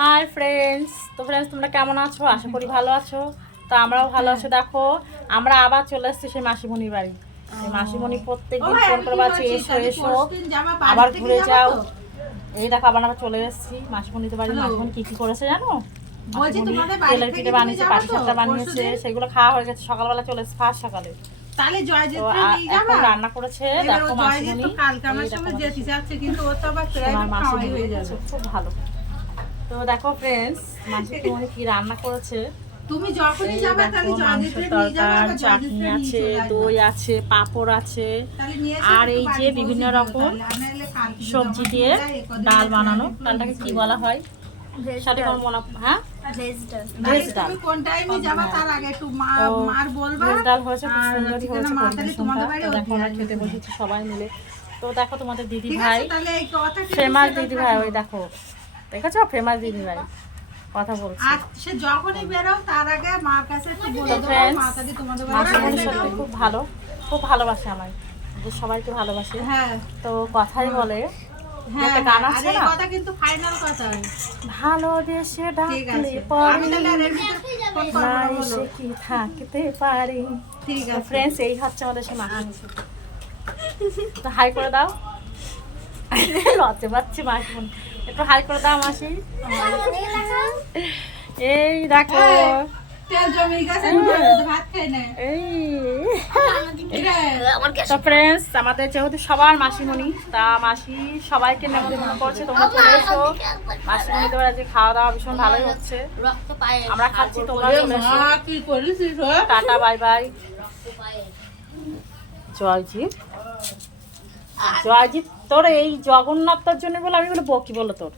Hi friends, তো friends তোমরা কেমন আছো? আশা করি ভালো আছো। তো আমরাও ভালো আছি। দেখো আমরা আবার চলে এসেছি সেই মাসিমণির বাড়ি। সেই মাসিমণি প্রত্যেকদিন ফোন করে বলছে এসো এসো, আবার ঘুরে যাও। এই দেখো আবার আমরা চলে এসেছি মাসিমণিদের বাড়ি। মাসিমণি কি কি করেছে জানো? তেলের পিঠে বানিয়েছে, পাটিসাপটা বানিয়েছে, সেগুলো খাওয়া হয়ে গেছে। সকালবেলা চলে এসেছে, ফার্স্ট সকালে। তাহলে জয়জিৎকে নিয়ে যাবা। এখন রান্না করেছে দেখো মাসিমণি। তো কালকে আমার সঙ্গে যেতে যাচ্ছে, কিন্তু ও তো আবার প্রাইভেট খাওয়াই হয়ে যাবে। খুব ভালো। তো দেখো ফ্রেন্ডস মাসিমণি কি রান্না করেছে। তুমি যখনই যাবে তাহলে জয়জিৎকে নিয়ে যাবে, আর চাটনি আছে, দই আছে, পাঁপড় আছে, আর এই যে বিভিন্ন রকম সবজি দিয়ে ডাল বানানো। ডালটাকে কি বলা হয় সাথে কোন মনে? হ্যাঁ, ভেজ ডাল। তুমি কোন টাইমে যাবে তার আগে একটু মার বলবা। ভেজ ডাল হয়েছে, খুব সুন্দরই হয়েছে পরিবেশনটা। তো দেখো আমরা খেতে বসেছি সবাই মিলে। তো দেখো তোমাদের দিদি ভাই, ফেমাস দিদি ভাই, ওই দেখো দেখেছো ফেমাস দিদি ভাই কথা বলছে। আর সে যখনই বেরো তার আগে মার কাছে একটু বলে দেবো, মা তাহলে তোমাদের মাসিমণি সত্যি খুব ভালো, খুব ভালোবাসে আমায়, সবাইকে ভালোবাসে। হ্যাঁ, তো কথাই বলে, হ্যাঁ, একটা গান আছে এই না, কথা কিন্তু ফাইনাল কথা। ভালোবেসে ঠিক ডাকলে আছে, পরে আমি তাহলে আর এমনিতে ফোন করবো না না, এসে বলো। কি থাকতে পারি। ঠিক আছে ফ্রেন্ডস, এই হচ্ছে আমাদের সে মাসিমণি। তো হাই করে দাও। লজ্জা পাচ্ছি মাসিমণি, একটু হাই করে দাও মাসি। এই দেখো তেল জমে গেছে, ভাত খাই না। এই তো ফ্রেন্ডস, আমাদের যেহেতু সবার মাসিমণি, তা মাসি সবাইকে নেমন্তন্ন করছে, তোমরা চলে এসো। মাসিমণিদের আজকে খাওয়া দাওয়া ভীষণ ভালোই হচ্ছে, আমরা খাচ্ছি, তোমরা চলে এসো। কি করেছিস? Tata, bye bye. Joyjit, Joyjit তোর এই জগন্নাথের জন্য বলে আমি বলে বকি বলো তোর।